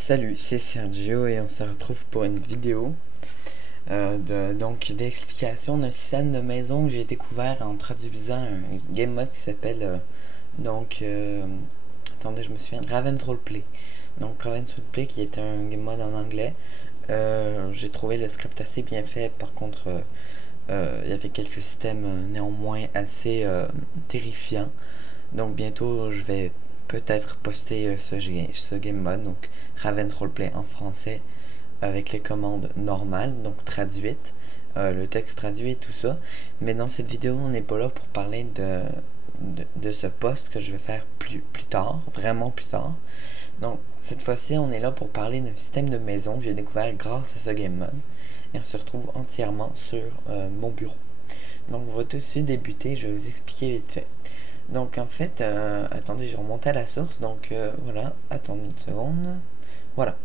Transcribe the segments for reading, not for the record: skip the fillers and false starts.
Salut, c'est Sergio et on se retrouve pour une vidéo d'explication d'un système de maison que j'ai découvert en traduisant un game mode qui s'appelle attendez, je me souviens, Raven's Roleplay. Donc Raven's Roleplay qui est un game mode en anglais. J'ai trouvé le script assez bien fait. Par contre, il y avait quelques systèmes néanmoins assez terrifiants. Donc bientôt je vais peut-être poster ce game mode, donc Raven's Roleplay en français avec les commandes normales, donc traduites, le texte traduit et tout ça. Mais dans cette vidéo, on n'est pas là pour parler de ce post que je vais faire plus tard, vraiment plus tard. Donc cette fois-ci, on est là pour parler d'un système de maison que j'ai découvert grâce à ce game mode. Et on se retrouve entièrement sur mon bureau. Donc on va tout de suite débuter, je vais vous expliquer vite fait. Donc en fait, attendez, je remonte à la source. Donc voilà, attendez une seconde. Voilà.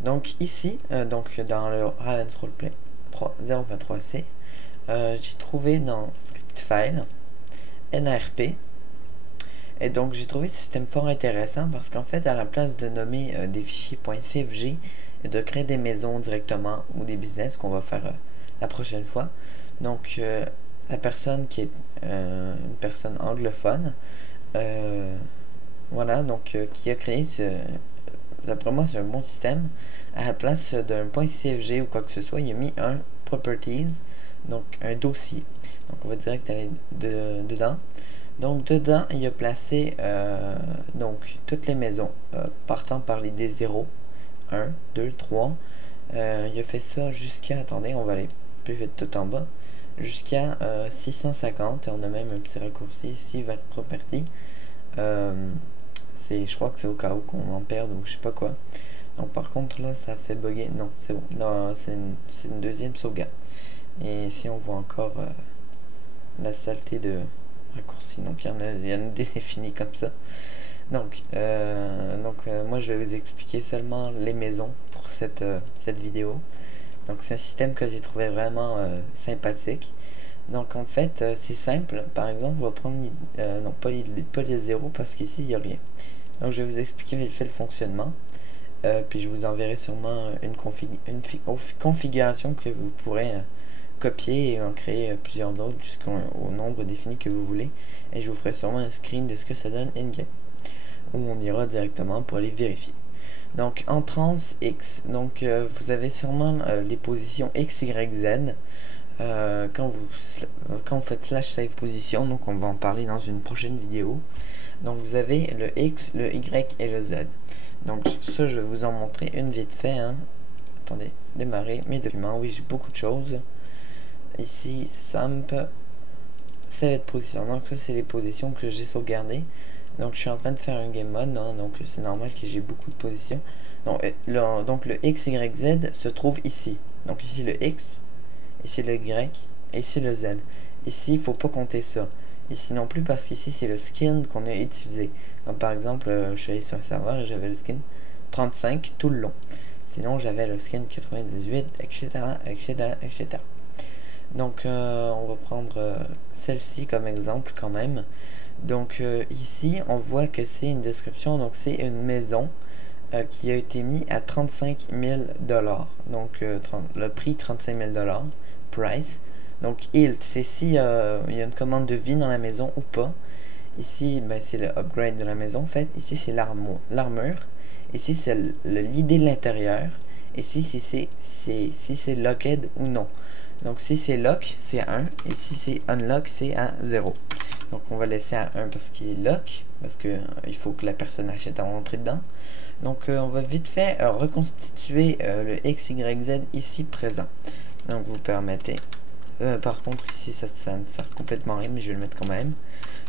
Donc ici, donc dans le Raven's Roleplay 0.3c, j'ai trouvé dans Script File NRP. Et donc j'ai trouvé ce système fort intéressant parce qu'en fait, à la place de nommer des fichiers .cfg et de créer des maisons directement ou des business qu'on va faire la prochaine fois. Donc la personne qui est une personne anglophone, voilà, donc qui a créé d'après moi, c'est un bon système. À la place d'un .cfg ou quoi que ce soit, il a mis un properties, donc un dossier. Donc on va direct aller dedans. Donc dedans, il a placé donc toutes les maisons partant par l'idée 0, 1, 2, 3. Il a fait ça jusqu'à, attendez, on va aller plus vite tout en bas, jusqu'à 650. Et on a même un petit raccourci ici vers property. Je crois que c'est au cas où qu'on en perde ou je sais pas quoi. Donc par contre là ça fait bugger. Non, c'est bon. Non, c'est une deuxième sauvegarde. Et ici on voit encore la saleté de raccourci. Donc il y en a des infinis comme ça. Donc, moi je vais vous expliquer seulement les maisons pour cette vidéo. Donc c'est un système que j'ai trouvé vraiment sympathique. Donc en fait c'est simple. Par exemple on va prendre non pas les 0 parce qu'ici il n'y a rien. Donc je vais vous expliquer vite fait le fonctionnement. Puis je vous enverrai sûrement une configuration que vous pourrez copier et en créer plusieurs d'autres jusqu'au nombre défini que vous voulez. Et je vous ferai sûrement un screen de ce que ça donne in-game. Où on ira directement pour aller vérifier. Donc en trans X, donc vous avez sûrement les positions X, Y, Z. Quand vous faites slash save position, donc on va en parler dans une prochaine vidéo. Donc vous avez le X, le Y et le Z. Donc ça je vais vous en montrer une vite fait. Attendez, démarrer mes documents. Oui, j'ai beaucoup de choses. Ici, SAMP, save position. Donc ça c'est les positions que j'ai sauvegardées. Donc je suis en train de faire un game mode, donc c'est normal que j'ai beaucoup de positions. Donc le X, Y, Z se trouve ici. Donc ici le X, ici le Y, et ici le Z. Ici, il ne faut pas compter ça. Ici non plus parce qu'ici, c'est le skin qu'on a utilisé. Donc par exemple, je suis allé sur un serveur et j'avais le skin 35 tout le long. Sinon, j'avais le skin 98, etc., etc., etc. Donc, on va prendre celle-ci comme exemple quand même. Donc ici, on voit que c'est une description. Donc c'est une maison qui a été mise à 35 000 $. Donc le prix 35 000 $. Price. Donc Hilt, c'est si il y a une commande de vie dans la maison ou pas. Ici, ben, c'est le upgrade de la maison. En fait, ici c'est l'armure. Ici c'est l'idée de l'intérieur. Ici si c'est locked ou non. Donc si c'est lock, c'est 1. Et si c'est unlock, c'est à 0. Donc on va laisser à 1 parce qu'il est lock. Parce que il faut que la personne achète avant d'entrer dedans. Donc on va vite fait reconstituer le X, Y, Z ici présent. Donc vous permettez. Par contre ici ça ne sert complètement à rien, mais je vais le mettre quand même.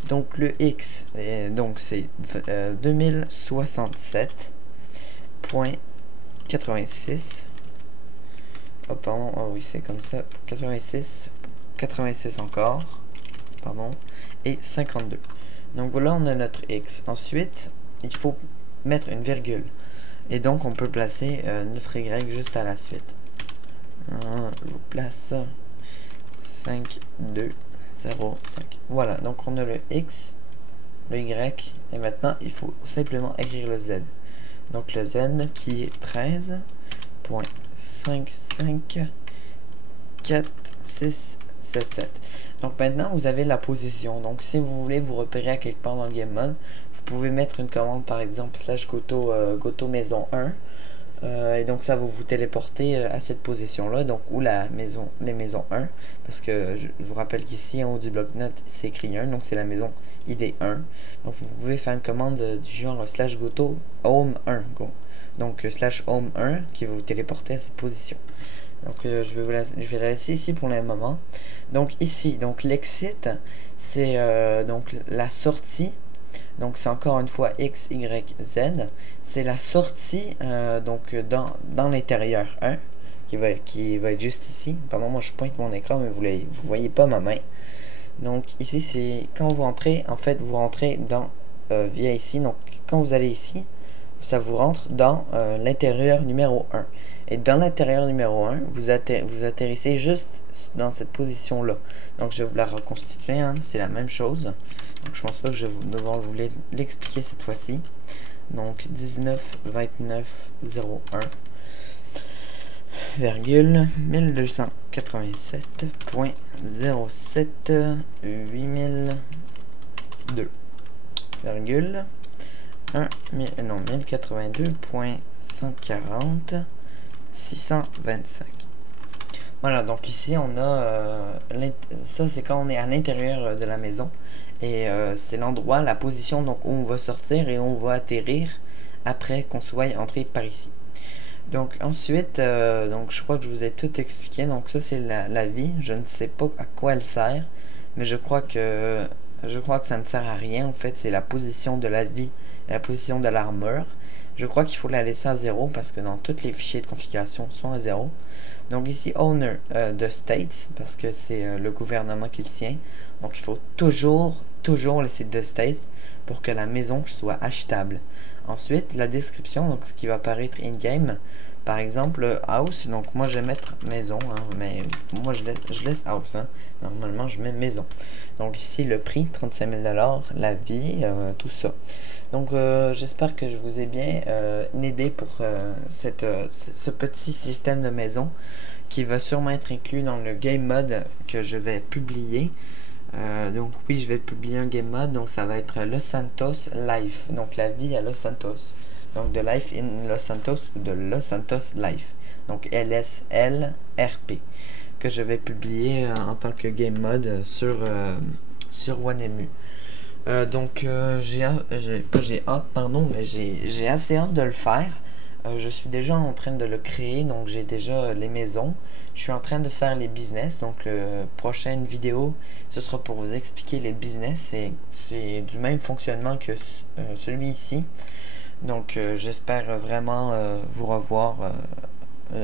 Donc le X, donc c'est 2067.86. Oh pardon, oh oui c'est comme ça. 86, 86 encore. Pardon. Et 52. Donc voilà, on a notre X. Ensuite, il faut mettre une virgule. Et donc on peut placer notre Y juste à la suite. Je vous place 5, 2, 0, 5. Voilà, donc on a le X, le Y, et maintenant il faut simplement écrire le Z. Donc le zen qui est 13.55467. Donc maintenant vous avez la position. Donc si vous voulez vous repérer à quelque part dans le game mode, vous pouvez mettre une commande par exemple /goto goto maison 1. Et donc ça va vous téléporter à cette position là, donc où les maisons 1, parce que je vous rappelle qu'ici en haut du bloc-notes c'est écrit 1, donc c'est la maison ID 1. Donc vous pouvez faire une commande du genre /goto home 1 go. Donc /home 1 qui va vous téléporter à cette position. Donc je vais la laisser ici pour le moment. Donc ici, donc l'exit c'est donc la sortie. Donc c'est encore une fois X, Y, Z. C'est la sortie donc dans l'intérieur 1 qui va être juste ici. Pardon, moi je pointe mon écran mais vous voyez pas ma main. Donc ici c'est quand vous rentrez, en fait vous rentrez dans via ici. Donc quand vous allez ici, ça vous rentre dans l'intérieur numéro 1. Et dans l'intérieur numéro 1, vous atterrissez juste dans cette position-là. Donc je vais vous la reconstituer, hein, c'est la même chose. Donc je pense pas que je vais devoir vous l'expliquer cette fois-ci. Donc 1929,087.078002 virgule 1082.140.625. Voilà, donc ici on a ça c'est quand on est à l'intérieur de la maison et c'est l'endroit, la position donc où on va sortir et où on va atterrir après qu'on soit entré par ici. Donc ensuite, donc je crois que je vous ai tout expliqué. Donc ça c'est la vie. Je ne sais pas à quoi elle sert, mais je crois que ça ne sert à rien en fait. C'est la position de la vie, la position de l'armure. Je crois qu'il faut la laisser à 0 parce que dans tous les fichiers de configuration sont à 0. Donc ici owner de state parce que c'est le gouvernement qui le tient. Donc il faut toujours laisser de state pour que la maison soit achetable. Ensuite la description, donc ce qui va apparaître in game. Par exemple house, donc moi je vais mettre maison, hein, mais moi je laisse house, hein. Normalement je mets maison. Donc ici le prix 35 000 $, la vie, tout ça. Donc j'espère que je vous ai bien aidé pour ce petit système de maison qui va sûrement être inclus dans le game mode que je vais publier. Donc oui, je vais publier un game mode, donc ça va être Los Santos Life, donc la vie à Los Santos, donc de Life in Los Santos ou de Los Santos Life, donc LSLRP, que je vais publier en tant que game mode sur OneMU. Donc j'ai hâte, pardon, mais j'ai assez hâte de le faire. Je suis déjà en train de le créer, donc j'ai déjà les maisons. Je suis en train de faire les business, donc prochaine vidéo, ce sera pour vous expliquer les business. C'est du même fonctionnement que celui ici. Donc j'espère vraiment vous revoir.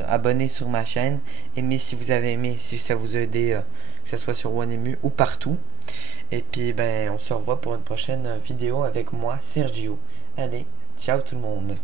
Abonnez sur ma chaîne. Aimez si vous avez aimé, si ça vous a aidé, que ce soit sur OneMU ou partout. Et puis ben on se revoit pour une prochaine vidéo avec moi, Sergio. Allez, ciao tout le monde.